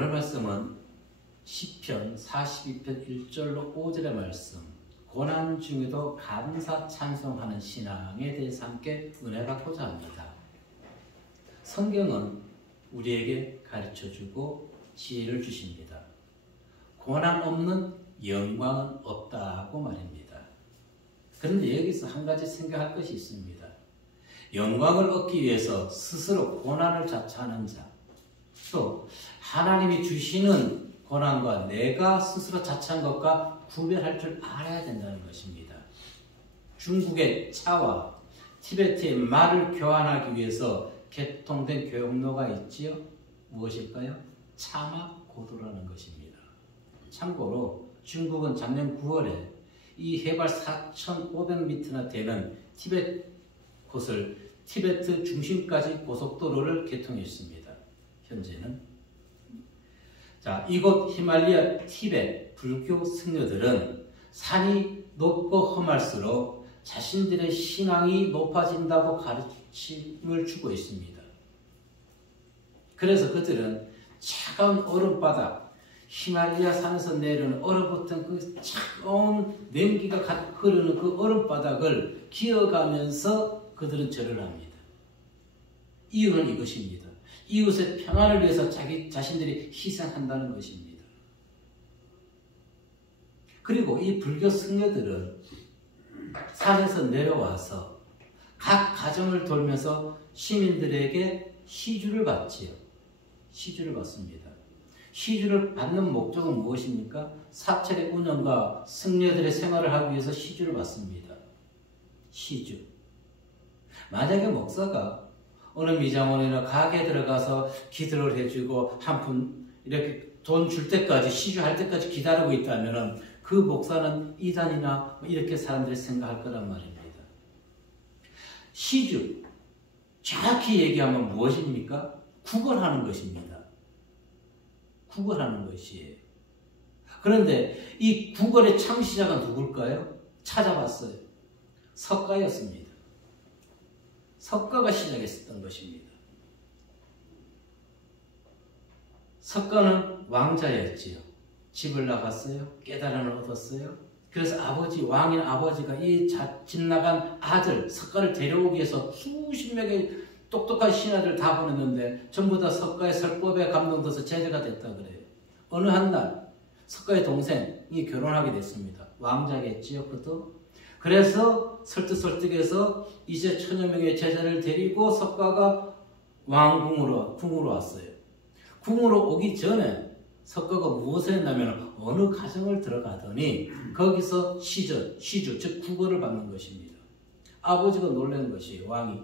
오늘 말씀은 시편 42편 1절로 5절의 말씀, 고난 중에도 감사 찬송하는 신앙에 대해서 함께 은혜 받고자 합니다. 성경은 우리에게 가르쳐주고 지혜를 주십니다. 고난 없는 영광은 없다고 말입니다. 그런데 여기서 한 가지 생각할 것이 있습니다. 영광을 얻기 위해서 스스로 고난을 자처하는 자, 또 하나님이 주시는 고난과 내가 스스로 자처한 것과 구별할 줄 알아야 된다는 것입니다. 중국의 차와 티베트의 말을 교환하기 위해서 개통된 교역로가 있지요. 무엇일까요? 차마 고도라는 것입니다. 참고로 중국은 작년 9월에 이 해발 4,500m나 되는 티베트 곳을 티베트 중심까지 고속도로를 개통했습니다. 현재는 이곳 히말라야 티베트 불교 승려들은 산이 높고 험할수록 자신들의 신앙이 높아진다고 가르침을 주고 있습니다. 그래서 그들은 차가운 얼음바닥, 히말라야 산에서 내려오는 얼어붙은 그 차가운 냉기가 흐르는 그 얼음바닥을 기어가면서 그들은 절을 합니다. 이유는 이것입니다. 이웃의 평안을 위해서 자기 자신들이 희생한다는 것입니다. 그리고 이 불교 승려들은 산에서 내려와서 각 가정을 돌면서 시민들에게 시주를 받지요. 시주를 받습니다. 시주를 받는 목적은 무엇입니까? 사찰의 운영과 승려들의 생활을 하기 위해서 시주를 받습니다. 시주. 만약에 목사가 어느 미장원이나 가게에 들어가서 기도를 해주고 한 푼 이렇게 돈 줄 때까지 시주할 때까지 기다리고 있다면 그 목사는 이단이나 이렇게 사람들이 생각할 거란 말입니다. 시주, 정확히 얘기하면 무엇입니까? 구걸하는 것입니다. 구걸하는 것이에요. 그런데 이 구걸의 창시자가 누굴까요? 찾아봤어요. 석가였습니다. 석가가 시작했었던 것입니다. 석가는 왕자였지요. 집을 나갔어요. 깨달음을 얻었어요. 그래서 왕인 아버지가 이 집 나간 아들 석가를 데려오기 위해서 수십 명의 똑똑한 신하들 다 보냈는데 전부 다 석가의 설법에 감동돼서 제자가 됐다 그래요. 어느 한 날 석가의 동생이 결혼하게 됐습니다. 왕자겠지요, 그것도. 그래서 설득설득해서 이제 1000여 명의 제자를 데리고 석가가 궁으로 왔어요. 궁으로 오기 전에 석가가 무엇을 했냐면 어느 가정을 들어가더니 거기서 시주, 즉 구걸을 받는 것입니다. 아버지가 놀란 것이에요, 왕이.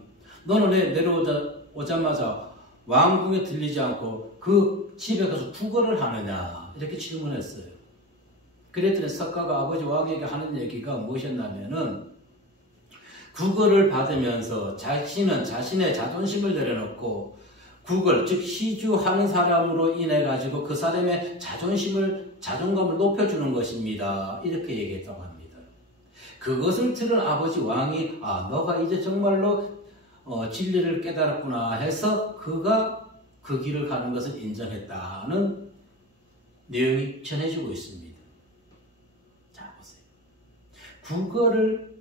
너는 왜 내려오자마자 왕궁에 들리지 않고 그 집에 가서 구걸을 하느냐 이렇게 질문했어요. 그랬더니 석가가 아버지 왕에게 하는 얘기가 무엇이었냐면은 구걸을 받으면서 자신은 자신의 자존심을 내려놓고 구걸, 즉 시주하는 사람으로 인해 가지고 그 사람의 자존감을 높여주는 것입니다. 이렇게 얘기했다고 합니다. 그것을 들은 아버지 왕이 너가 이제 정말로 진리를 깨달았구나 해서 그가 그 길을 가는 것을 인정했다는 내용이 전해지고 있습니다. 자, 보세요. 구걸을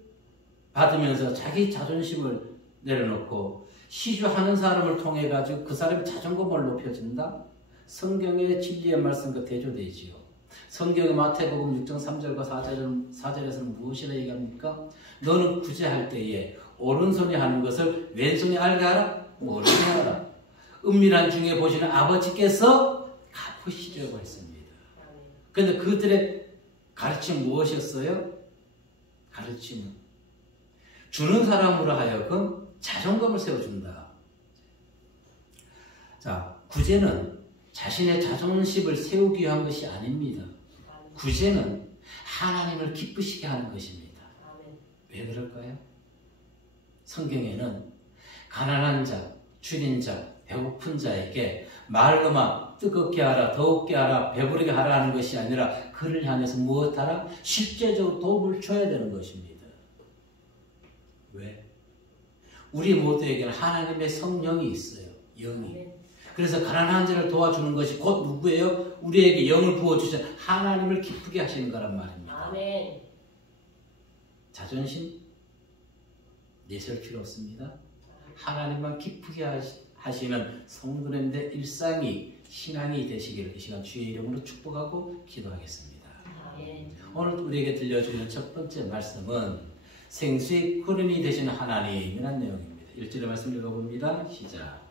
받으면서 자기 자존심을 내려놓고 시주하는 사람을 통해 가지고 그 사람의 자존감을 높여준다? 성경의 진리의 말씀과 대조되지요. 성경의 마태복음 6장 3절과 4절에서는 무엇이라 얘기합니까? 너는 구제할 때에 오른손이 하는 것을 왼손이 알게 하라? 모르게 하라. 은밀한 중에 보시는 아버지께서 갚으시려고 했습니다. 그런데 그들의 가르침은 무엇이었어요? 가르침은 주는 사람으로 하여금 자존감을 세워준다. 자, 구제는 자신의 자존심을 세우기 위한 것이 아닙니다. 구제는 하나님을 기쁘시게 하는 것입니다. 왜 그럴까요? 성경에는 가난한 자, 줄인 자, 배고픈 자에게 말로만 뜨겁게 하라, 더욱게 하라, 배부르게 하라 하는 것이 아니라 그를 향해서 무엇하라? 실제적으로 도움을 줘야 되는 것입니다. 왜? 우리 모두에게는 하나님의 성령이 있어요. 영이. 그래서 가난한 자를 도와주는 것이 곧 누구예요? 우리에게 영을 부어주신 하나님을 기쁘게 하시는 거란 말입니다. 아멘. 자존심 내세울 필요 없습니다. 하나님만 기쁘게 하시는 성도님들의 일상이 신앙이 되시기를 이 시간 주의 이름으로 축복하고 기도하겠습니다. 아멘. 오늘 우리에게 들려주는 첫 번째 말씀은 생수의 근원이 되시는 하나님이라는 내용입니다. 1절의 말씀 읽어봅니다. 시작.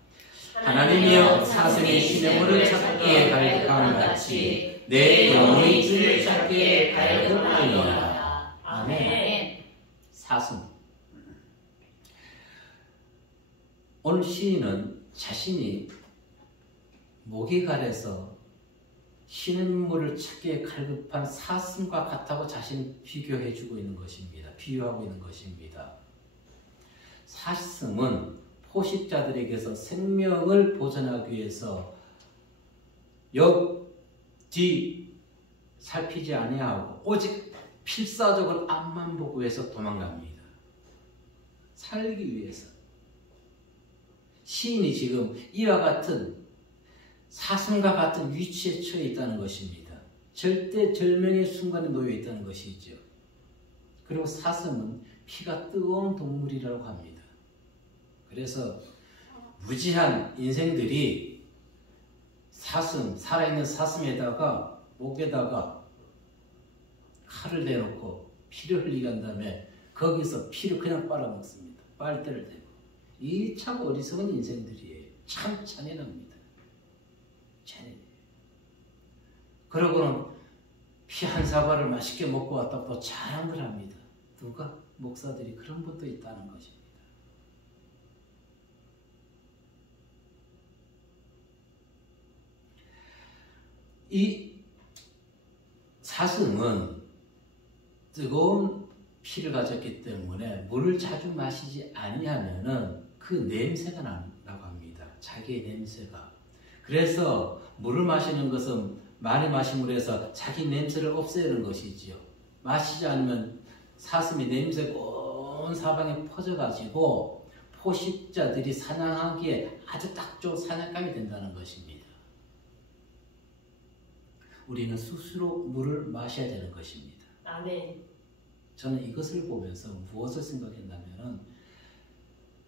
하나님이여 사슴이 신의 물을 찾기에 갈급함 같이 내 영혼이 주를 찾기에 갈급하니라. 아멘. 사슴. 오늘 시인은 자신이 목이 가래서 신의 물을 찾기에 갈급한 사슴과 같다고 자신을 비교해주고 있는 것입니다. 비유하고 있는 것입니다. 사슴은 포식자들에게서 생명을 보존하기 위해서 옆, 뒤 살피지 아니하고 오직 필사적으로 앞만 보고 해서 도망갑니다. 살기 위해서. 시인이 지금 이와 같은 사슴과 같은 위치에 처해 있다는 것입니다. 절대절명의 순간에 놓여 있다는 것이죠. 그리고 사슴은 피가 뜨거운 동물이라고 합니다. 그래서 무지한 인생들이 사슴, 살아있는 사슴에다가 목에다가 칼을 대놓고 피를 흘리게 한 다음에 거기서 피를 그냥 빨아먹습니다. 빨대를 대고. 이 참 어리석은 인생들이에요. 참 잔인합니다. 잔인해요. 그러고는 피 한 사발을 맛있게 먹고 왔다고 또 자랑을 합니다. 누가? 목사들이 그런 것도 있다는 것입니다. 이 사슴은 뜨거운 피를 가졌기 때문에 물을 자주 마시지 아니하면은 그 냄새가 난다고 합니다. 자기의 냄새가. 그래서 물을 마시는 것은 많이 마심으로 해서 자기 냄새를 없애는 것이지요. 마시지 않으면 사슴의 냄새가 온 사방에 퍼져가지고 포식자들이 사냥하기에 아주 딱 좋은 사냥감이 된다는 것입니다. 우리는 스스로 물을 마셔야 되는 것입니다. 아멘. 저는 이것을 보면서 무엇을 생각했냐면은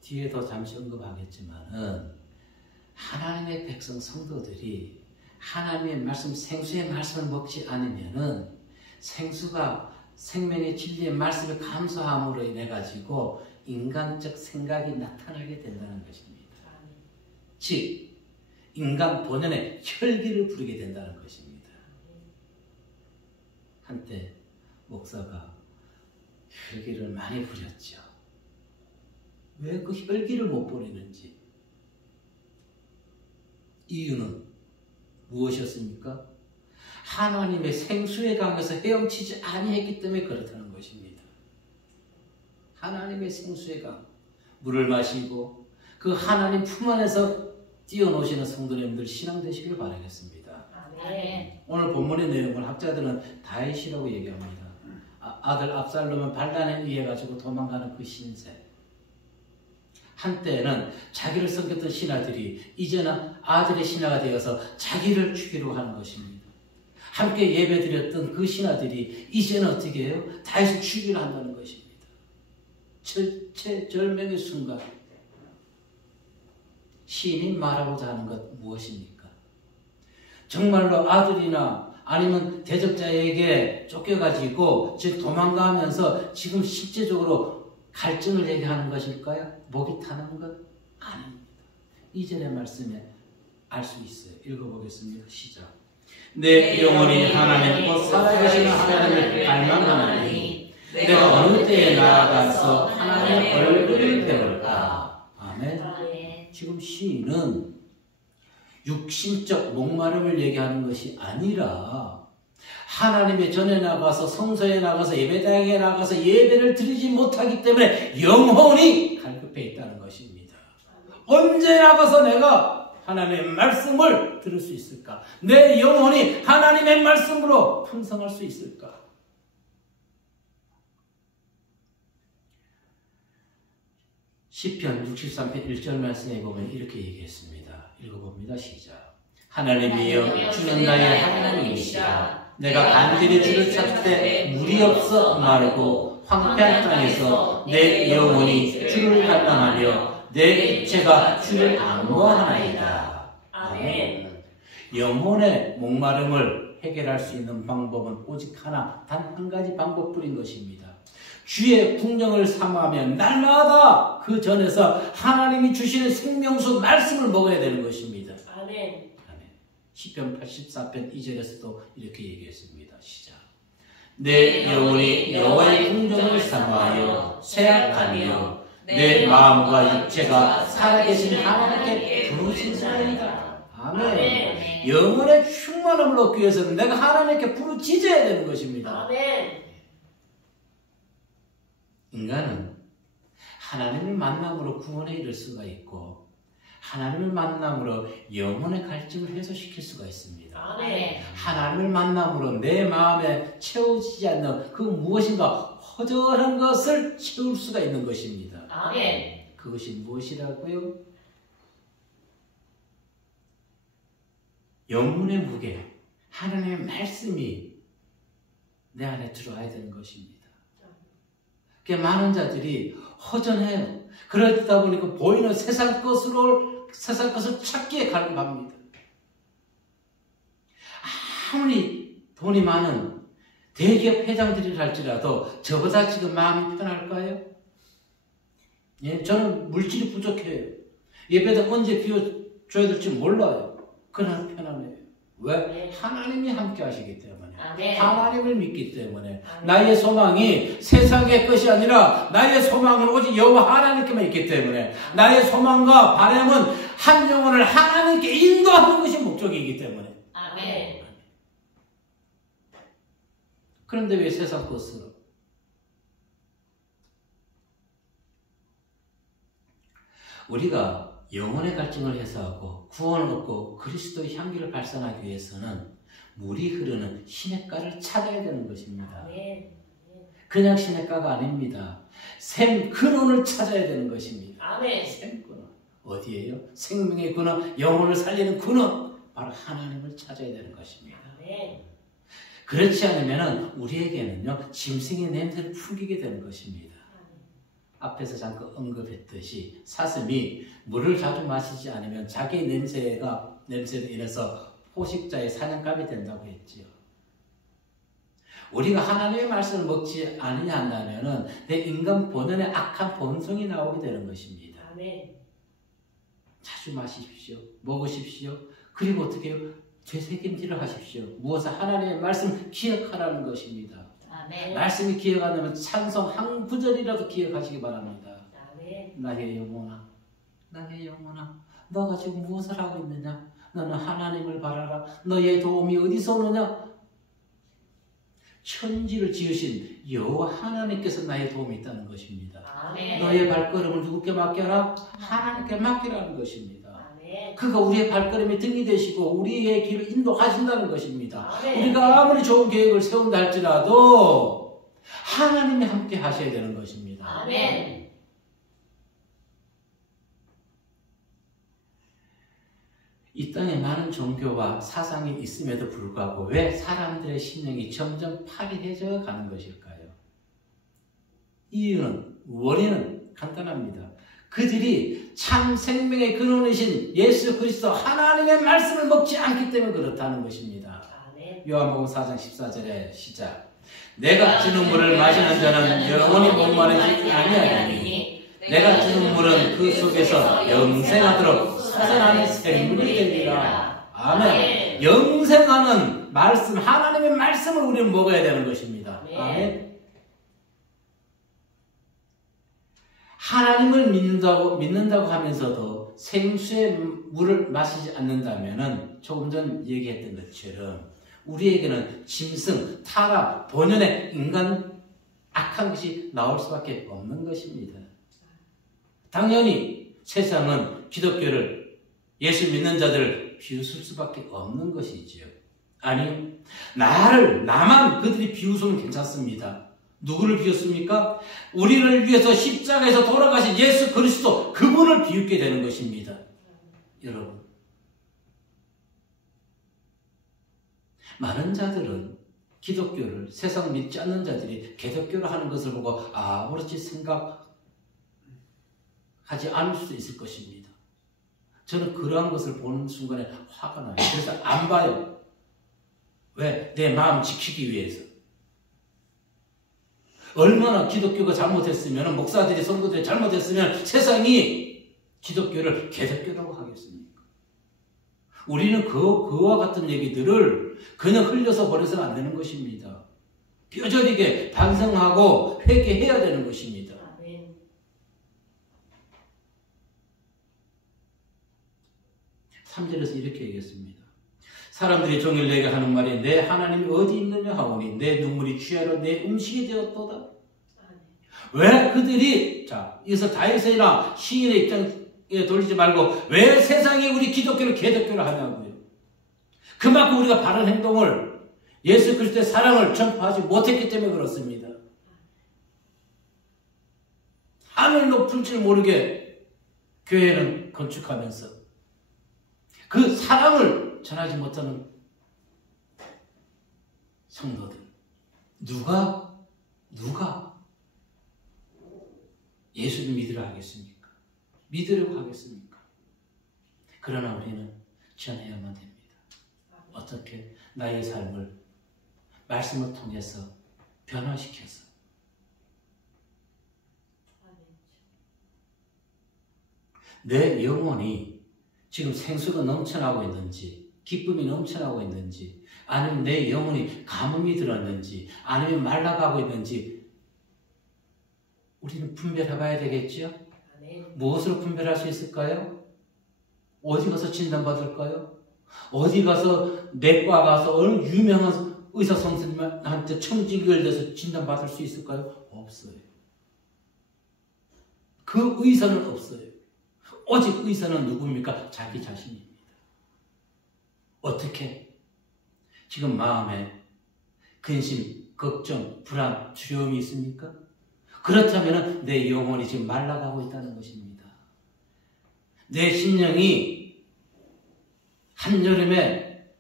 뒤에도 잠시 언급하겠지만은 하나님의 백성 성도들이 하나님의 말씀, 생수의 말씀을 먹지 않으면은 생수가 생명의 진리의 말씀을 감수함으로 인해 가지고 인간적 생각이 나타나게 된다는 것입니다. 아멘. 즉 인간 본연의 혈기를 부리게 된다는 것입니다. 한때 목사가 혈기를 많이 부렸죠. 왜 그 혈기를 못 부리는지 이유는 무엇이었습니까? 하나님의 생수의 강에서 헤엄치지 아니했기 때문에 그렇다는 것입니다. 하나님의 생수의 강, 물을 마시고 그 하나님 품 안에서 뛰어노시는 성도님들 신앙 되시길 바라겠습니다. 아멘. 오늘 본문의 내용을 학자들은 다윗이라고 얘기합니다. 아들 압살롬은 반란에 의해 가지고 도망가는 그 신세. 한때는 자기를 섬겼던 신하들이 이제는 아들의 신하가 되어서 자기를 죽이려 하는 것입니다. 함께 예배드렸던 그 신하들이 이제는 어떻게 해요? 다윗을 죽이려 한다는 것입니다. 절체절명의 순간 시인이 말하고자 하는 것 무엇입니까? 정말로 아들이나 아니면 대적자에게 쫓겨가지고 지금 도망가면서 지금 실제적으로 갈증을 얘기하는 것일까요? 목이 타는 것? 아닙니다. 이전의 말씀에 알 수 있어요. 읽어보겠습니다. 시작. 내 영혼이 하나님 곧 살아계시는 하나님을 갈망하나니 내가 어느 때에 나아가서 하나님의 얼굴을 배울까? 아멘. 지금 시인은 육신적 목마름을 얘기하는 것이 아니라 하나님의 전에 나가서 성소에 나가서 예배당에 나가서 예배를 드리지 못하기 때문에 영혼이 갈급해 있다는 것입니다. 언제 나가서 내가 하나님의 말씀을 들을 수 있을까? 내 영혼이 하나님의 말씀으로 풍성할 수 있을까? 시편 63편 1절 말씀에 보면 이렇게 얘기했습니다. 읽어봅니다. 시작. 하나님이여 주는 나의 하나님이시라. 내가 간절히 주를 찾을 때 물이 없어 마르고 황폐한 땅에서 내 영혼이 주를 갈망하며 내 육체가 주를 앙거하나이다. 아멘. 영혼의 목마름을 해결할 수 있는 방법은 오직 하나, 단 한 가지 방법뿐인 것입니다. 주의 궁정을 삼아하며 날마다 그 전에서 하나님이 주시는 생명수 말씀을 먹어야 되는 것입니다. 아멘. 시편 84편 2절에서도 이렇게 얘기했습니다. 시작. 내 영혼이 여호와의 궁정을 삼아하여 쇠약하며 내 마음과 육체가 살아계신 하나님께 부르짖으리이다. 아멘. 영혼의 충만함을 얻기 위해서는 내가 하나님께 부르짖어야 되는 것입니다. 아멘. 인간은 하나님을 만남으로 구원에 이를 수가 있고 하나님을 만남으로 영혼의 갈증을 해소시킬 수가 있습니다. 아멘. 하나님을 만남으로 내 마음에 채워지지 않는 그 무엇인가 허전한 것을 채울 수가 있는 것입니다. 아멘. 그것이 무엇이라고요? 영혼의 무게, 하나님의 말씀이 내 안에 들어와야 되는 것입니다. 많은 자들이 허전해요. 그러다 보니까 보이는 세상 것을 찾기에 가는갑니다. 아무리 돈이 많은 대기업 회장들이 할지라도 저보다 지금 마음이 편할까요? 예, 저는 물질이 부족해요. 예배도 언제 비워줘야 될지 몰라요. 그러나 편안해요. 왜? 하나님이 함께 하시기 때문에. 아멘. 하나님을 믿기 때문에. 아멘. 나의 소망이 세상의 것이 아니라 나의 소망은 오직 여호와 하나님께만 있기 때문에 나의 소망과 바람은 한 영혼을 하나님께 인도하는 것이 목적이기 때문에. 아멘. 그런데 왜 세상 것으로? 우리가 영혼의 갈증을 해소하고 구원을 얻고 그리스도의 향기를 발산하기 위해서는 물이 흐르는 시냇가를 찾아야 되는 것입니다. 아멘. 그냥 시냇가가 아닙니다. 샘 근원을 찾아야 되는 것입니다. 아멘. 샘 근원. 어디예요? 생명의 근원, 영혼을 살리는 근원. 바로 하나님을 찾아야 되는 것입니다. 아멘. 그렇지 않으면 우리에게는요, 짐승의 냄새를 풍기게 되는 것입니다. 앞에서 잠깐 언급했듯이 사슴이 물을 자주 마시지 않으면 자기의 냄새로 인해서 포식자의 사냥감이 된다고 했지요. 우리가 하나님의 말씀을 먹지 않으면 내 인간 본연의 악한 본성이 나오게 되는 것입니다. 아멘. 자주 마십시오. 먹으십시오. 그리고 어떻게 해요? 되새김질을 하십시오. 무엇을 하나님의 말씀 기억하라는 것입니다. 아멘. 말씀이 기억 안 나면 찬송 한 구절이라도 기억하시기 바랍니다. 아멘. 나의 영혼아, 나의 영혼아, 너가 지금 무엇을 하고 있느냐? 너는 하나님을 바라라. 너의 도움이 어디서 오느냐? 천지를 지으신 여호와 하나님께서 나의 도움이 있다는 것입니다. 아멘. 너의 발걸음을 누구께 맡겨라? 하나님께 맡기라는 것입니다. 아멘. 그가 우리의 발걸음이 등이 되시고 우리의 길을 인도하신다는 것입니다. 아멘. 우리가 아무리 좋은 계획을 세운다 할지라도 하나님이 함께 하셔야 되는 것입니다. 아멘. 이 땅에 많은 종교와 사상이 있음에도 불구하고 왜 사람들의 심령이 점점 파리해져 가는 것일까요? 이유는, 원인은 간단합니다. 그들이 참 생명의 근원이신 예수 그리스도 하나님의 말씀을 먹지 않기 때문에 그렇다는 것입니다. 아멘. 요한복음 4장 14절에 시작. 내가 주는 물을 마시는 자는 영원히 목마르지 아니하리니 내가 주는 물은 그 속에서 영생하도록 솟아나는 샘물이 되리라. 아멘. 영생하는 말씀, 하나님의 말씀을 우리는 먹어야 되는 것입니다. 아멘. 하나님을 믿는다고 하면서도 생수의 물을 마시지 않는다면 조금 전 얘기했던 것처럼 우리에게는 짐승, 타락, 본연의 인간 악한 것이 나올 수밖에 없는 것입니다. 당연히 세상은 기독교를 예수 믿는 자들을 비웃을 수밖에 없는 것이지요. 아니요. 나만 그들이 비웃으면 괜찮습니다. 누구를 비웃습니까? 우리를 위해서 십자가에서 돌아가신 예수 그리스도 그분을 비웃게 되는 것입니다. 여러분, 많은 자들은 기독교를 세상 믿지 않는 자들이 기독교를 하는 것을 보고 아무렇지 생각하지 않을 수도 있을 것입니다. 저는 그러한 것을 보는 순간에 화가 나요. 그래서 안 봐요. 왜? 내 마음 지키기 위해서. 얼마나 기독교가 잘못했으면, 목사들이, 성도들이 잘못했으면 세상이 기독교를 개독교라고 하겠습니까? 우리는 그와 같은 얘기들을 그냥 흘려서 버려서는 안 되는 것입니다. 뼈저리게 반성하고 회개해야 되는 것입니다. 3절에서 이렇게 얘기했습니다. 사람들이 종일 내게 하는 말이 내 하나님이 어디 있느냐 하오니 내 눈물이 취하러 내 음식이 되었도다. 왜 그들이 여기서 다윗이나 시인의 입장에 돌리지 말고 왜 세상이 우리 기독교를 개독교를 하냐고요. 그만큼 우리가 바른 행동을 예수 그리스도의 사랑을 전파하지 못했기 때문에 그렇습니다. 하늘 높을 줄 모르게 교회는 건축하면서 그 사랑을 전하지 못하는 성도들, 누가 예수를 믿으려 하겠습니까? 믿으려고 하겠습니까? 그러나 우리는 전해야만 됩니다. 어떻게? 나의 삶을 말씀을 통해서 변화시켜서 내 영혼이 지금 생수가 넘쳐나고 있는지, 기쁨이 넘쳐나고 있는지, 아니면 내 영혼이 가뭄이 들었는지, 아니면 말라가고 있는지 우리는 분별해 봐야 되겠죠? 무엇으로 분별할 수 있을까요? 어디 가서 진단받을까요? 어디 가서 내과 가서 어느 유명한 의사 선생님한테 청진결돼서 진단받을 수 있을까요? 없어요. 그 의사는 없어요. 오직 의사는 누굽니까? 자기 자신입니다. 어떻게? 지금 마음에 근심, 걱정, 불안, 두려움이 있습니까? 그렇다면 내 영혼이 지금 말라가고 있다는 것입니다. 내 심령이 한여름에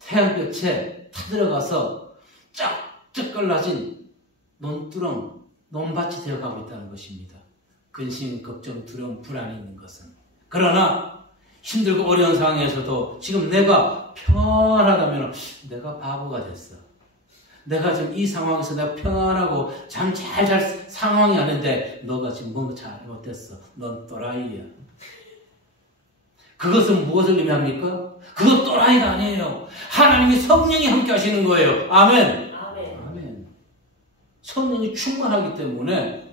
태양볕에 타들어가서 쫙쫙 갈라진 논두렁, 논밭이 되어가고 있다는 것입니다. 근심, 걱정, 두려움, 불안이 있는 것은. 그러나 힘들고 어려운 상황에서도 지금 내가 평안하다면 내가 바보가 됐어. 내가 지금 이 상황에서 내가 평안하고 잠 잘 잘 상황이 아닌데 너가 지금 뭔가 잘못됐어. 넌 또라이야. 그것은 무엇을 의미합니까? 그것 또라이가 아니에요. 하나님이 성령이 함께 하시는 거예요. 아멘. 아멘. 성령이 충만하기 때문에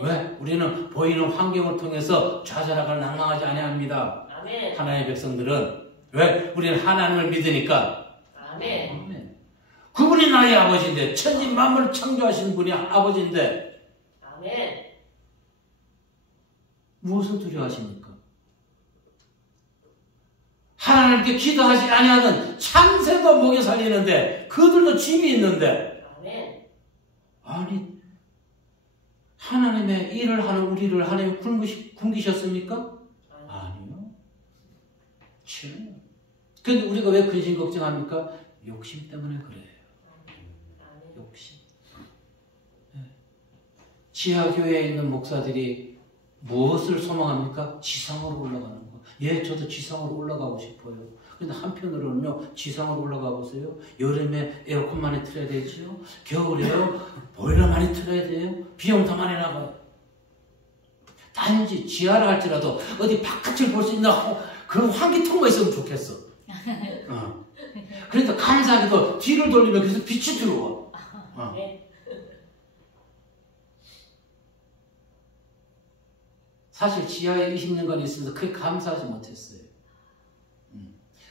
왜? 우리는 보이는 환경을 통해서 좌절하거나 낭망하지 아니합니다. 아멘. 하나님의 백성들은 왜? 우리는 하나님을 믿으니까. 아멘. 아멘. 그분이 나의 아버지인데, 천지 만물을 창조하신 분이 아버지인데, 아멘. 무엇을 두려워하십니까? 하나님께 기도하지 아니하던 참새도 먹여 살리는데, 그들도 짐이 있는데, 아멘. 아니, 하나님의 일을 하는 우리를 하나님 굶기셨습니까? 아니요. 그런데 우리가 왜 근심 걱정합니까? 욕심 때문에 그래요. 욕심. 지하교회에 있는 목사들이 무엇을 소망합니까? 지상으로 올라가는 거. 예, 저도 지상으로 올라가고 싶어요. 근데 한편으로는요, 지상으로 올라가 보세요. 여름에 에어컨 많이 틀어야 되지요. 겨울에요, 보일러 많이 틀어야 돼요. 비용 더 많이 나가요. 단지 지하를 할지라도 어디 바깥을 볼 수 있는 그런 환기통가 있으면 좋겠어. 그러니까 감사하게도 뒤를 돌리면 계속 빛이 들어와. 사실 지하에 20년간 있어서 그게 감사하지 못했어요.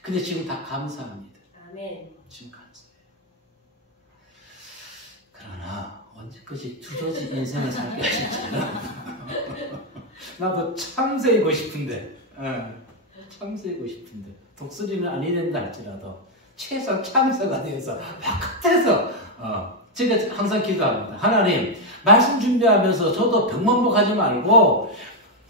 근데 지금 다 감사합니다. 아멘. 지금 감사해요. 그러나 언제까지 두더지 인생을 살겠지는 나도 참새이고 싶은데, 참새이고 싶은데 독수리는 아니 된다 할지라도 최소한 참새가 되어서 바깥에서 제가 항상 기도합니다. 하나님, 말씀 준비하면서 저도 병만복하지 말고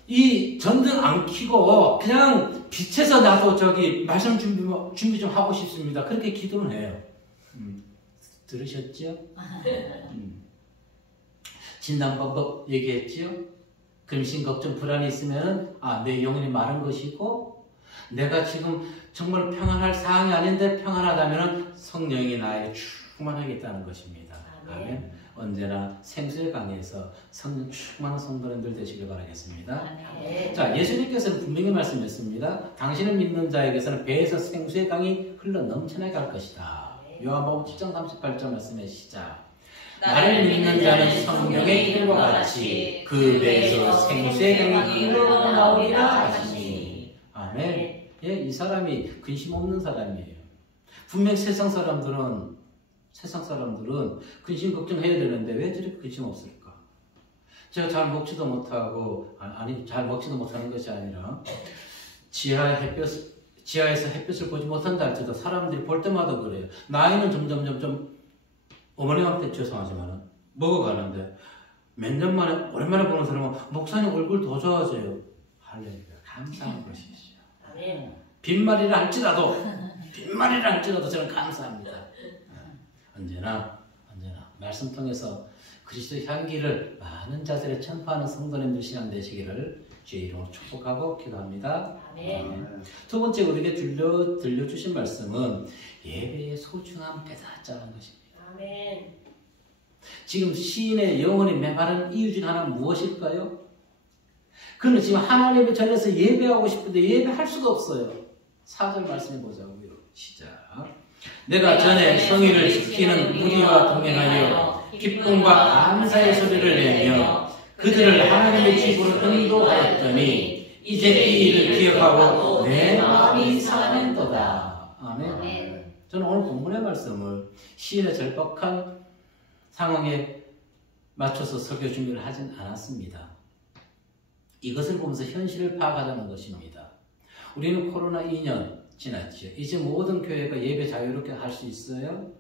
이 전등 안 켜고 그냥 빛에서 나도 말씀 준비 좀 하고 싶습니다. 그렇게 기도는 해요. 들으셨죠? 진단 방법 얘기했지요? 근심, 걱정, 불안이 있으면은 내 영혼이 마른 것이고 내가 지금 정말 평안할 상황이 아닌데 평안하다면은 성령이 나에게 충만하겠다는 것입니다. 아멘. 언제나 생수의 강에서 성령 충만한 성도님들 되시길 바라겠습니다. 자, 예수님께서는 분명히 말씀했습니다. 당신을 믿는 자에게서는 배에서 생수의 강이 흘러 넘쳐나게 할 것이다. 요한복음 7장 38절 말씀의 시작. 나를 믿는 자는 성경의 이름과 같이 그 배에서 생수의 강이 흘러나오리라 하시니. 아멘. 예, 이 사람이 근심 없는 사람이에요. 분명 세상 사람들은 근심 걱정해야 되는데 왜 저렇게 근심 없을까? 제가 잘 먹지도 못하고 잘 먹지도 못하는 것이 아니라 지하에서 햇볕을 보지 못한다 할지라도 사람들이 볼 때마다 그래요. 나이는 점점 어머님한테 죄송하지만 먹어가는데 몇 년 만에 오랜만에 보는 사람은 목사님 얼굴 더 좋아져요. 할렐루야. 감사한 것이죠. 빈말이라 할지라도 저는 감사합니다. 언제나 말씀 통해서 그리스도의 향기를 많은 자들의 전파하는 성도님들 신앙 되시기를 주의 이름으로 축복하고 기도합니다. 아멘. 두 번째 우리에게 들려주신 말씀은 예배의 소중함 깨닫자는 것입니다. 아멘. 지금 시인의 영혼이 메마른 이유 중 하나는 무엇일까요? 그는 지금 하나님의 전에서 예배하고 싶은데 예배할 수가 없어요. 4절 말씀해 보자고요. 시작. 내가 전에 성의를 지키는 무리와 동행하여 기쁨과 감사의 소리를 내며 그들을 하나님의 집으로 인도하였더니 이제 이 일을 기억하고 내 마음이 상하는도다. 아멘. 저는 오늘 본문의 말씀을 시인의 절박한 상황에 맞춰서 설교 준비를 하진 않았습니다. 이것을 보면서 현실을 파악하자는 것입니다. 우리는 코로나 2년 지났죠. 이제 모든 교회가 예배 자유롭게 할 수 있어요.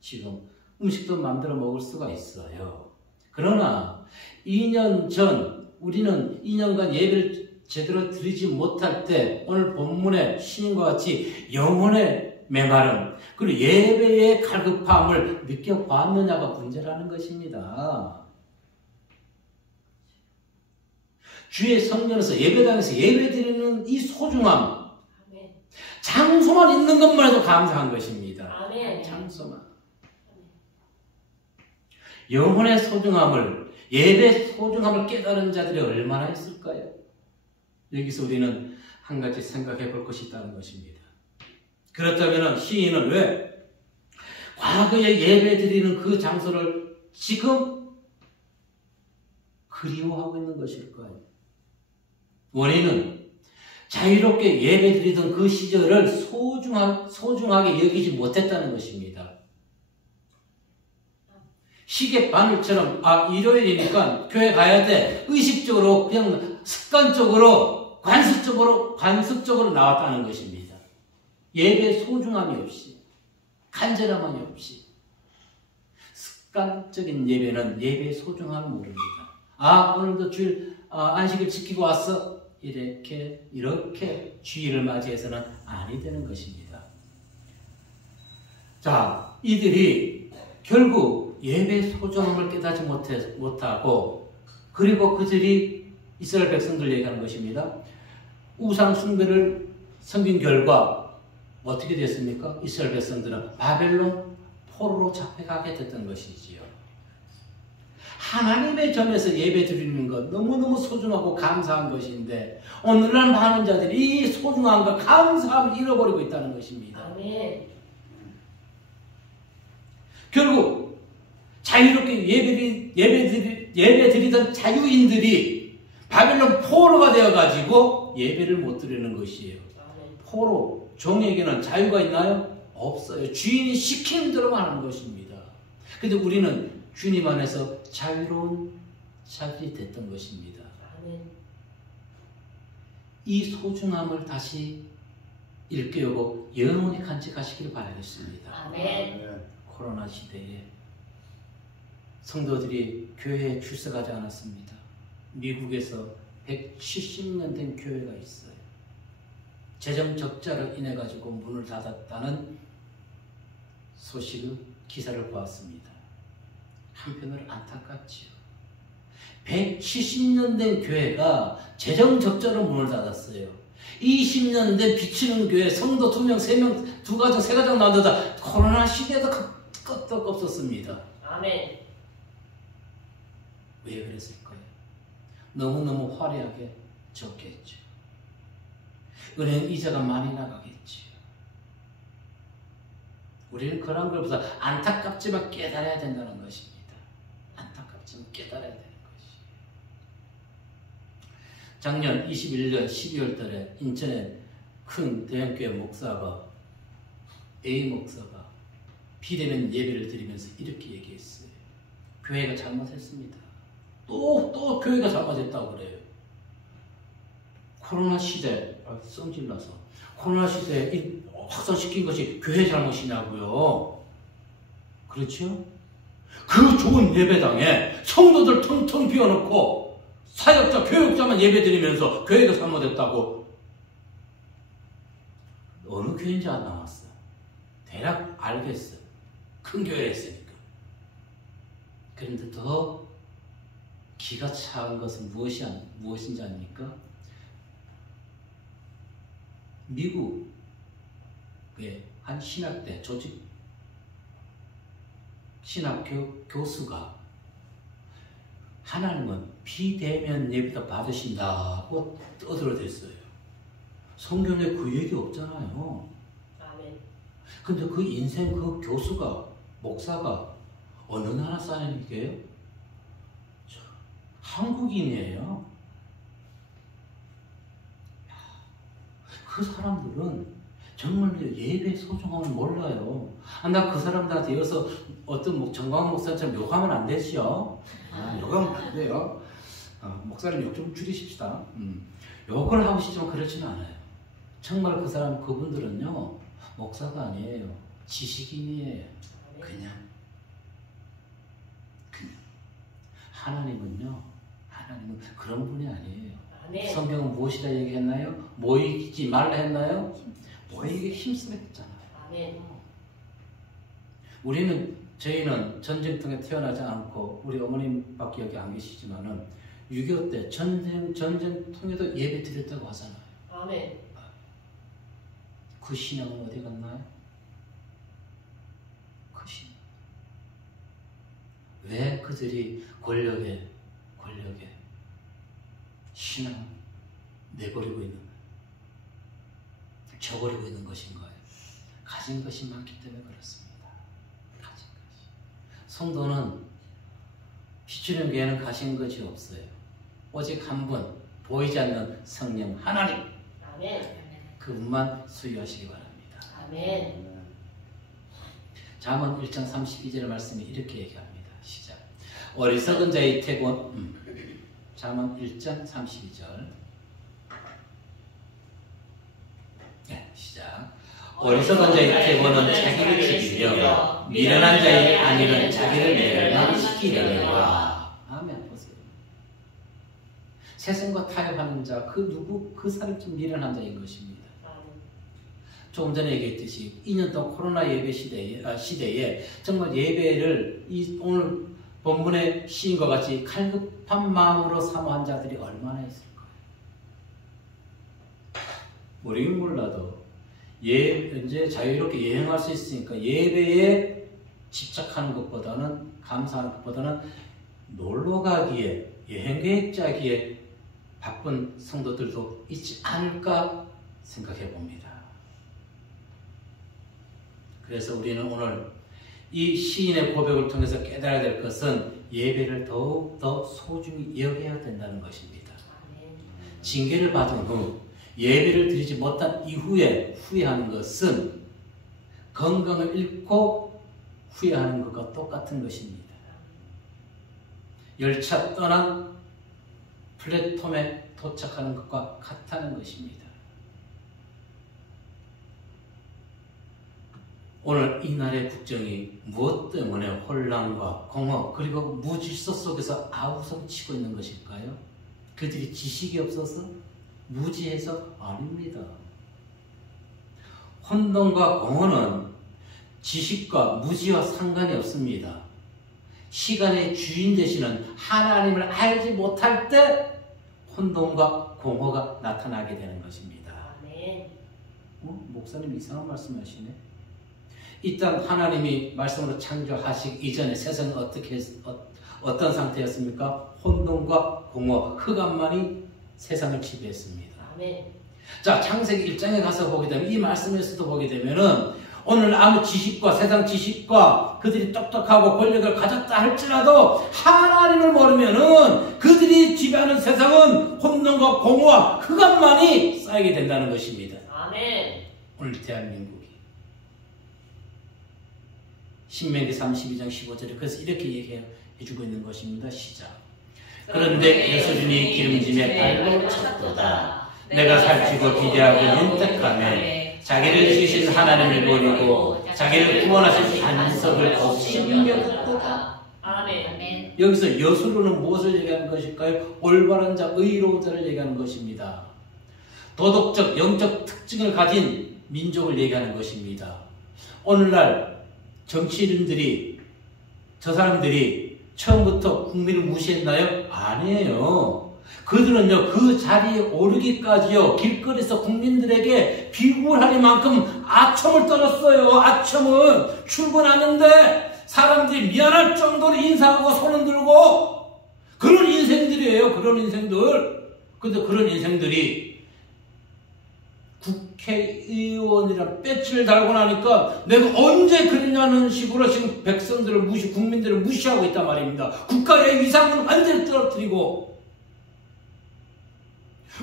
지금 음식도 만들어 먹을 수가 있어요. 그러나 2년 전 우리는 2년간 예배를 제대로 드리지 못할 때 오늘 본문의 시인과 같이 영혼의 메마름 그리고 예배의 갈급함을 느껴봤느냐가 문제라는 것입니다. 주의 성전에서 예배당에서 예배드리는 이 소중함 장소만 있는 것만 해도 감사한 것입니다. 아멘. 장소만. 영혼의 소중함을 예배의 소중함을 깨달은 자들이 얼마나 있을까요? 여기서 우리는 한 가지 생각해 볼 것이 있다는 것입니다. 그렇다면 시인은 왜 과거에 예배드리는 그 장소를 지금 그리워하고 있는 것일까요? 원인은 자유롭게 예배드리던 그 시절을 소중하게 여기지 못했다는 것입니다. 시계 바늘처럼 일요일이니까 교회 가야 돼. 의식적으로 그냥 습관적으로 관습적으로 나왔다는 것입니다. 예배 소중함이 없이 간절함이 없이 습관적인 예배는 예배의 소중함을 모릅니다. 오늘도 주일 안식을 지키고 왔어. 이렇게 주일을 맞이해서는 아니 되는 것입니다. 자, 이들이 결국 예배의 소중함을 깨닫지 못하고 그리고 그들이 이스라엘 백성들 얘기하는 것입니다. 우상 숭배를 섬긴 결과 어떻게 됐습니까? 이스라엘 백성들은 바벨론 포로로 잡혀가게 됐던 것이지요. 하나님의 전에서 예배 드리는 것 너무너무 소중하고 감사한 것인데 오늘날 많은 자들이 이 소중함과 감사함을 잃어버리고 있다는 것입니다. 아멘. 결국 자유롭게 예배 드리던 자유인들이 바벨론 포로가 되어가지고 예배를 못 드리는 것이에요. 포로, 종에게는 자유가 있나요? 없어요. 주인이 시키는 대로만 하는 것입니다. 그런데 우리는 주님 안에서 자유로운 자들이 됐던 것입니다. 아멘. 이 소중함을 다시 일깨우고 영원히 간직하시길 바라겠습니다. 아멘. 코로나 시대에 성도들이 교회에 출석하지 않았습니다. 미국에서 170년 된 교회가 있어요. 재정 적자로 인해 가지고 문을 닫았다는 소식을 기사를 보았습니다. 한편으로 안타깝지요. 170년 된 교회가 재정 적자로 문을 닫았어요. 20년 된 비치는 교회 성도 2명, 3명, 2가정, 3가정 나오다 코로나 시대에도 끄떡 없었습니다. 아멘. 왜 그랬을까요? 너무너무 화려하게 적겠죠. 은행 이자가 많이 나가겠죠. 우리는 그런 걸 보면서 안타깝지만 깨달아야 된다는 것입니다. 안타깝지만 깨달아야 되는 것이. 작년 21년 12월 달에 인천의 큰 대형교회 목사가 A 목사가 비대면 예배를 드리면서 이렇게 얘기했어요. 교회가 잘못했습니다. 또 교회가 잘못했다고 그래요. 코로나 시대 성질나서 코로나 시대에 확산시킨 것이 교회 잘못이냐고요. 그렇죠? 그 좋은 예배당에 성도들 텅텅 비워놓고 사역자, 교육자만 예배드리면서 교회가 잘못했다고. 어느 교회인지 안 나왔어. 대략 알겠어. 큰 교회였으니까. 그런데 더 기가 차은 것은 무엇인지 아닙니까? 미국의 한 신학대 조직 신학교 교수가 하나님은 비대면 예배도 받으신다고 떠들어댔어요. 성경에 그 얘기 없잖아요. 아멘. 근데 그 인생 그 교수가 목사가 어느 나라 사람이게요? 한국인이에요. 그 사람들은 정말 예배의 소중함을 몰라요. 나 그 사람들한테 이어서 어떤 정광훈 목사처럼 욕하면 안 되죠. 욕하면 안 돼요. 목사님 욕 좀 줄이십시다. 욕을 하고 싶지만 그렇지는 않아요. 정말 그 사람, 그분들은요, 목사가 아니에요. 지식인이에요. 그냥. 하나님은 그런 분이 아니에요. 아멘. 성경은 무엇이라 얘기했나요? 모이지 말라 했나요? 모이기 힘쓰라 했잖아요. 아멘. 저희는 전쟁통에 태어나지 않고 우리 어머님밖에 여기 안 계시지만은 6.25 때 전쟁통에도 예배 드렸다고 하잖아요. 아멘. 그 신앙은 어디 갔나요? 그 신앙. 왜 그들이 권력에 신앙을 내버리고 있는 거예요? 저버리고 있는 것인가요? 가진 것이 많기 때문에 그렇습니다. 가진 것이. 성도는 비추는 교회는 가진 것이 없어요. 오직 한 분, 보이지 않는 성령 하나님. 아멘. 그분만 소유하시기 바랍니다. 아멘. 잠언 1장 32절의 말씀이 이렇게 얘기합니다. 시작. 어리석은 자의 태곤. 잠언 1장 32절. 네, 시작. 어리석은 자의 태곤은 자기를 죽이며 미련한 자의 안위는 자기를 멸망시키려니와. 아멘. 보세요. 세상과 타협하는 자, 그 사람이 좀 미련한 자인 것입니다. 조금 전에 얘기했듯이 2년 동안 코로나 예배 시대에 정말 예배를 오늘 본문의 시인과 같이 칼급한 마음으로 사모한 자들이 얼마나 있을까요? 우리는 몰라도 이제 자유롭게 여행할 수 있으니까 예배에 집착하는 것보다는, 감사하는 것보다는 놀러 가기에, 여행 계획 짜기에 바쁜 성도들도 있지 않을까 생각해 봅니다. 그래서 우리는 오늘 이 시인의 고백을 통해서 깨달아야 될 것은 예배를 더욱 더 소중히 여겨야 된다는 것입니다. 징계를 받은 후 예배를 드리지 못한 이후에 후회하는 것은 건강을 잃고 후회하는 것과 똑같은 것입니다. 열차 떠난 플랫폼에 도착하는 것과 같다는 것입니다. 오늘 이 나라의 국정이 무엇 때문에 혼란과 공허 그리고 무질서 속에서 아우성치고 있는 것일까요? 그들이 지식이 없어서? 무지해서? 아닙니다. 혼돈과 공허는 지식과 무지와 상관이 없습니다. 시간의 주인 되시는 하나님을 알지 못할 때 혼돈과 공허가 나타나게 되는 것입니다. 아멘. 목사님 이상한 말씀하시네. 일단 하나님이 말씀으로 창조하시기 이전에 세상은 어떤 상태였습니까? 혼돈과 공허, 흑암만이 세상을 지배했습니다. 아멘. 자, 창세기 1장에 가서 보게 되면 이 말씀에서도 보게 되면은 오늘 아무 지식과 세상 지식과 그들이 똑똑하고 권력을 가졌다 할지라도 하나님을 모르면은 그들이 지배하는 세상은 혼돈과 공허와 흑암만이 쌓이게 된다는 것입니다. 아멘. 오늘 대한민국이 신명기 32장 15절에 그래서 이렇게 얘기해주고 있는 것입니다. 시작. 그런데 예수님이 기름짐에 발로 찼도다. 내가 살찌고 비대하고 윤택하며 자기를 지으신 하나님을 버리고 자기를 구원하신 반석을 업신여겼도다. 아멘. 여기서 여수로는 무엇을 얘기하는 것일까요? 올바른 자, 의로운 자를 얘기하는 것입니다. 도덕적, 영적 특징을 가진 민족을 얘기하는 것입니다. 오늘날 정치인들이, 저 사람들이 처음부터 국민을 무시했나요? 아니에요. 그들은요, 그 자리에 오르기까지요, 길거리에서 국민들에게 비굴하리만큼 아첨을 떨었어요. 아첨을. 출근하는데 사람들이 미안할 정도로 인사하고 손을 들고, 그런 인생들이에요. 그런 인생들. 근데 그런 인생들이 국회의원이란 배지를 달고 나니까 내가 언제 그러냐는 식으로 지금 백성들을 국민들을 무시하고 있단 말입니다. 국가의 위상을 완전히 떨어뜨리고,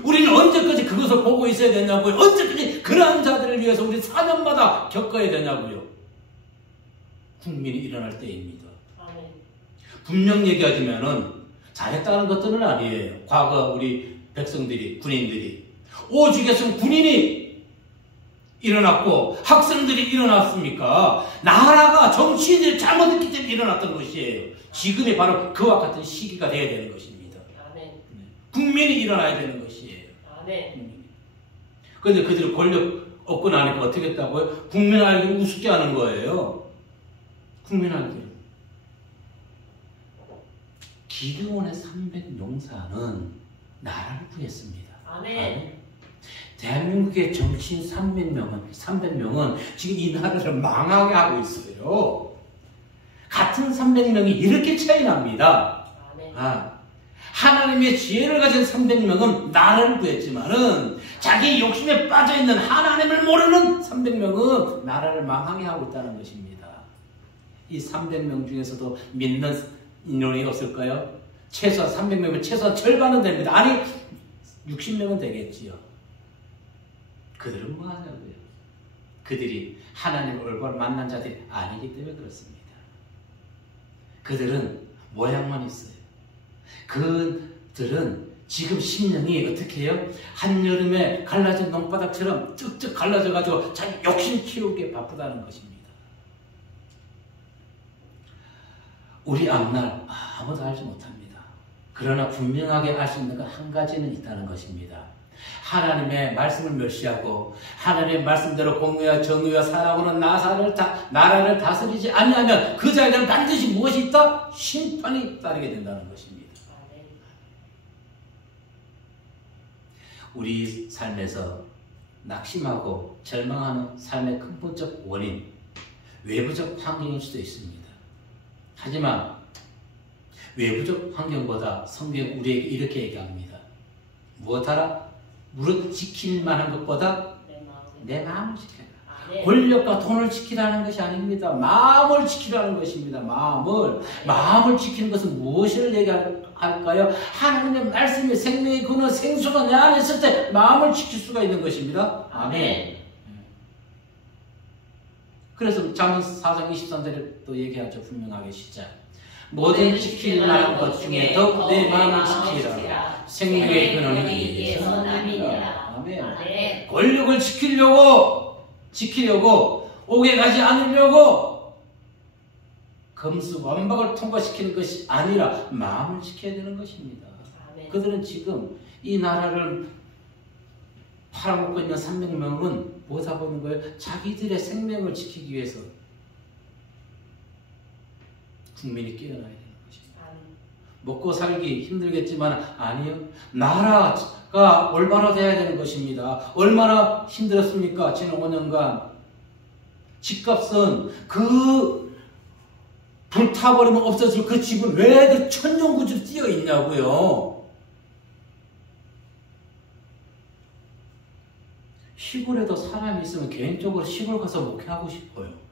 우리는 언제까지 그것을 보고 있어야 되냐고요? 언제까지 그러한 자들을 위해서 우리 4년마다 겪어야 되냐고요? 국민이 일어날 때입니다. 아멘. 분명 얘기하자면은 잘했다는 것들은 아니에요. 과거 우리 백성들이, 군인들이. 오죽했으면 군인이 일어났고 학생들이 일어났습니까? 나라가 정치인들이 잘못했기 때문에 일어났던 것이에요. 지금이 바로 그와 같은 시기가 되어야 되는 것입니다. 아멘. 국민이 일어나야 되는 것이에요. 아멘. 그런데 그들이 권력 얻고 나니까 어떻게 했다고요? 국민 알기를 우습게 하는 거예요. 국민 알기를. 기드온의 300용사는 나라를 구했습니다. 아멘. 대한민국의 정치인 300명은 지금 이 나라를 망하게 하고 있어요. 같은 300명이 이렇게 차이 납니다. 아멘. 하나님의 지혜를 가진 300명은 나라를 구했지만은 자기 욕심에 빠져있는 하나님을 모르는 300명은 나라를 망하게 하고 있다는 것입니다. 이 300명 중에서도 믿는 인원이 없을까요? 최소한 300명이면 최소한 절반은 됩니다. 아니 60명은 되겠지요. 그들은 뭐 하냐고요? 그들이 하나님을 올바로 만난 자들이 아니기 때문에 그렇습니다. 그들은 모양만 있어요. 그들은 지금 심령이 어떻게 해요? 한여름에 갈라진 농바닥처럼 쭉쭉 갈라져가지고 자기 욕심 키우기에 바쁘다는 것입니다. 우리 앞날 아무도 알지 못합니다. 그러나 분명하게 알 수 있는 건 한 가지는 있다는 것입니다. 하나님의 말씀을 멸시하고 하나님의 말씀대로 공의와 정의와 사랑으로 나라를 다스리지 아니하면 그 자에는 반드시 무엇이 있다? 심판이 따르게 된다는 것입니다. 우리 삶에서 낙심하고 절망하는 삶의 근본적 원인, 외부적 환경일 수도 있습니다. 하지만 외부적 환경보다 성경 우리에게 이렇게 얘기합니다. 무엇하라? 무릇 지킬 만한 것보다 내 마음을 지켜라. 권력과 돈을 지키라는 것이 아닙니다. 마음을 지키라는 것입니다. 마음을 지키는 것은 무엇을 얘기할까요? 하나님의 말씀이 생명의 근원 생수가 내 안에 있을 때 마음을 지킬 수가 있는 것입니다. 아멘. 그래서 잠언 4장 23절에 또 얘기하죠. 분명하게 시작. 모든 지킬 만한 것 중에 더욱 내 마음을 지키라. 생명의 근원이 예수님이라. 아멘. 권력을 지키려고 옥에 가지 않으려고 검수 완박을 통과시키는 것이 아니라 마음을 지켜야 되는 것입니다. 아멘. 그들은 지금 이 나라를 팔아먹고 있는 300명은 뭐 하고 있는 거예요? 자기들의 생명을 지키기 위해서 국민이 깨어나야 되는 것입니다. 아멘. 먹고 살기 힘들겠지만 아니요. 나라가 올바로돼야 되는 것입니다. 얼마나 힘들었습니까? 지난 5년간. 집값은 그 불타버리면 없어질 그 집은 왜 그 천정부지로 뛰어 있냐고요. 시골에도 사람이 있으면 개인적으로 시골 가서 목회하고 싶어요.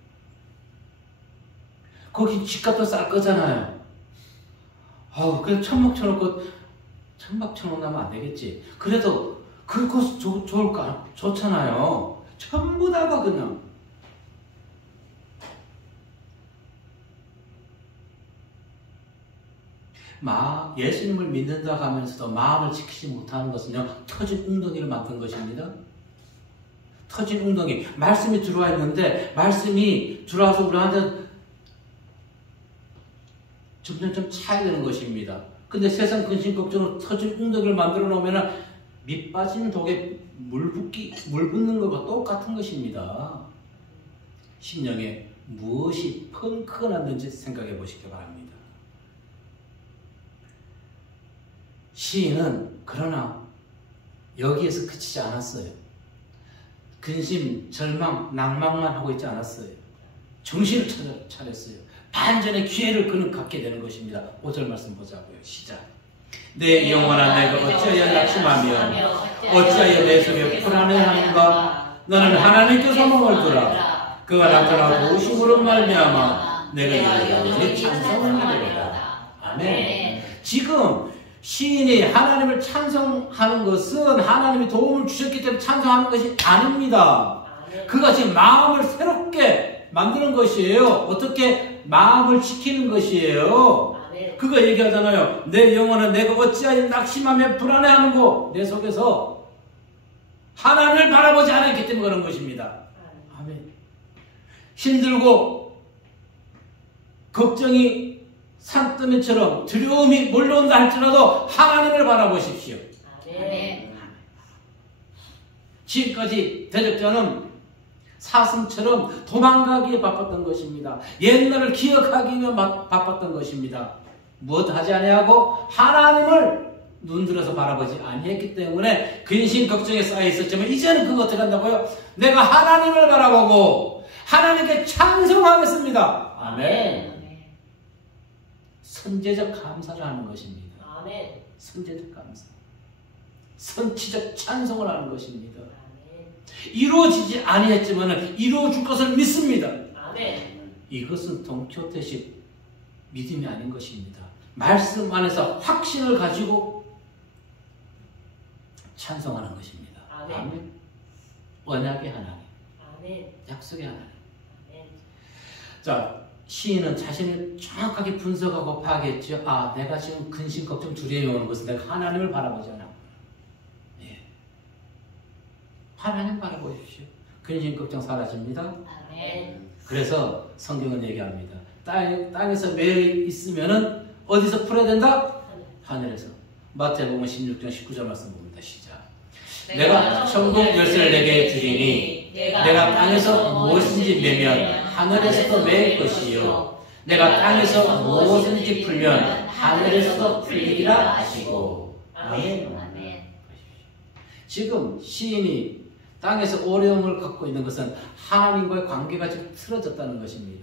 거기 집값도 쌀 거잖아요. 그냥 천막 쳐놓고 천막 쳐놓으면 안 되겠지. 그래도 그거 좋을까? 좋잖아요. 전부 다가 그냥 예수님을 믿는다고 하면서도 마음을 지키지 못하는 것은요, 터진 웅덩이를 만든 것입니다. 터진 웅덩이. 말씀이 들어와 있는데, 말씀이 들어와서 우리한테 점점 차야 되는 것입니다. 근데 세상 근심 걱정으로 터진 웅덩이를 만들어 놓으면 밑 빠진 독에 물 붓는 것과 똑같은 것입니다. 심령에 무엇이 펑크가 났는지 생각해 보시기 바랍니다. 시인은 그러나 여기에서 그치지 않았어요. 근심, 절망, 낭망만 하고 있지 않았어요. 정신을 차렸어요. 반전의 기회를 그는 갖게 되는 것입니다. 5절 말씀 보자고요. 시작. 내 영혼아 내가 어찌하여 낙심하며 어찌하여 내 속에 불안해하는가. 너는 하나님께 소망을 두라. 그가 나타나 도우심으로 말미암아 내가 여전히 찬송을 하리로다. 아멘. 지금 시인이 하나님을 찬송하는 것은 하나님이 도움을 주셨기 때문에 찬송하는 것이 아닙니다. 그가 지금 마음을 새롭게 만드는 것이에요. 어떻게 마음을 지키는 것이에요. 그가 얘기하잖아요. 내 영혼은 내가 어찌하여 낙심하며 불안해하는고. 내 속에서 하나님을 바라보지 않았기 때문에 그런 것입니다. 아멘. 힘들고 걱정이 산더미처럼 두려움이 몰려온다 할지라도 하나님을 바라보십시오. 아멘. 지금까지 대적자는 사슴처럼 도망가기에 바빴던 것입니다. 옛날을 기억하기 위해 바빴던 것입니다. 무엇 하지 아니하고 하나님을 눈들어서 바라보지 아니했기 때문에 근심 걱정에 쌓여 있었지만 이제는 그거 어떻게 한다고요? 내가 하나님을 바라보고 하나님께 찬송하겠습니다. 아멘. 선제적 감사를 하는 것입니다. 아멘. 선제적 감사. 선치적 찬송을 하는 것입니다. 아멘. 이루어지지 아니했지만 이루어질 것을 믿습니다. 아멘. 이것은 동키호테식 믿음이 아닌 것입니다. 말씀 안에서 확신을 가지고 찬송하는 것입니다. 아멘. 아멘. 언약의 하나님. 아멘. 약속의 하나님. 아멘. 자, 시인은 자신을 정확하게 분석하고 파악했죠. 내가 지금 근심, 걱정, 두려움이 오는 것은 내가 하나님을 바라보지 않아. 예. 하나님 바라보십시오. 근심, 걱정 사라집니다. 아멘. 그래서 성경은 얘기합니다. 땅에서 매여 있으면은 어디서 풀어야 된다? 하늘에서. 마태복음 16장 19절 말씀 봅니다. 시작. 내가 천국 열쇠를 내게 주리니 내가 땅에서 무엇인지 매면 하늘에서도 매일 것이요 내가 땅에서 무엇인지 풀면 하늘에서도 풀리리라 하시고. 아멘. 지금 시인이 땅에서 어려움을 갖고 있는 것은 하나님과의 관계가 지금 틀어졌다는 것입니다.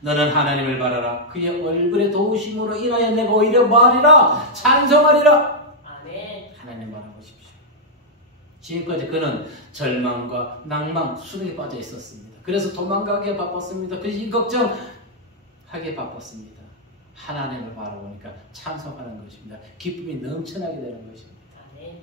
너는 하나님을 바라라. 그의 얼굴의 도우심으로 인하여 내가 오히려 말이라 찬송하리라. 아멘. 하나님 바라보십시오. 지금까지 그는 절망과 낭망, 수렁에 빠져 있었습니다. 그래서 도망가기에 바빴습니다. 근심 걱정하기에 바빴습니다. 하나님을 바라보니까 찬송하는 것입니다. 기쁨이 넘쳐나게 되는 것입니다. 아멘.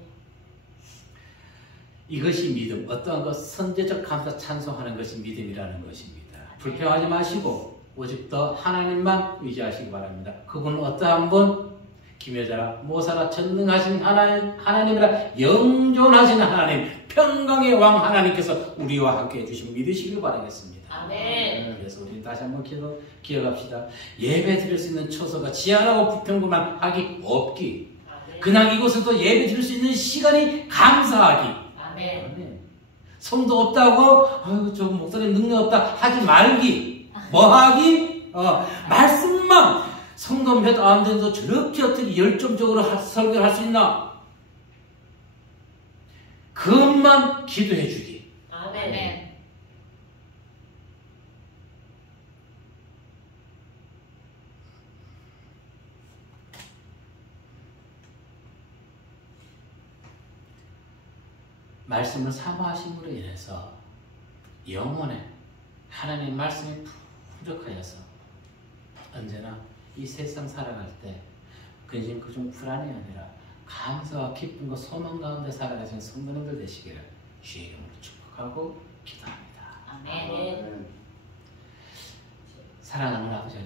이것이 믿음. 어떠한 것 선제적 감사 찬송하는 것이 믿음이라는 것입니다. 불평하지 마시고 오직 더 하나님만 의지하시기 바랍니다. 그분은 어떠한 분? 기묘자라 모사라 전능하신 하나님이라 영존하신 하나님, 평강의 왕 하나님께서 우리와 함께 해주시면 믿으시길 바라겠습니다. 아멘. 그래서 우리 다시 한번 기억합시다. 예배 드릴 수 있는 처소가 지하라고 부평구만 하기 없기. 아멘. 그냥 이곳에도 예배 드릴 수 있는 시간이 감사하기. 아멘. 아멘. 성도 없다고 저 목사님 능력 없다 하지 말기. 뭐 하기? 말씀만 성도 몇 안 되는데 저렇게 어떻게 열정적으로 설교를 할 수 있나? 그것만 기도해 주기. 아멘. 말씀을 사모하심으로 인해서 영혼에 하나님 말씀이 풍족하여서 언제나 이 세상 살아갈 때 근심, 걱정, 불안이 아니라 감사와 기쁨과 소망 가운데 살아가시는 성도님들 되시기를 주의 이름으로 축복하고 기도합니다. 아멘. 사랑하는 아버지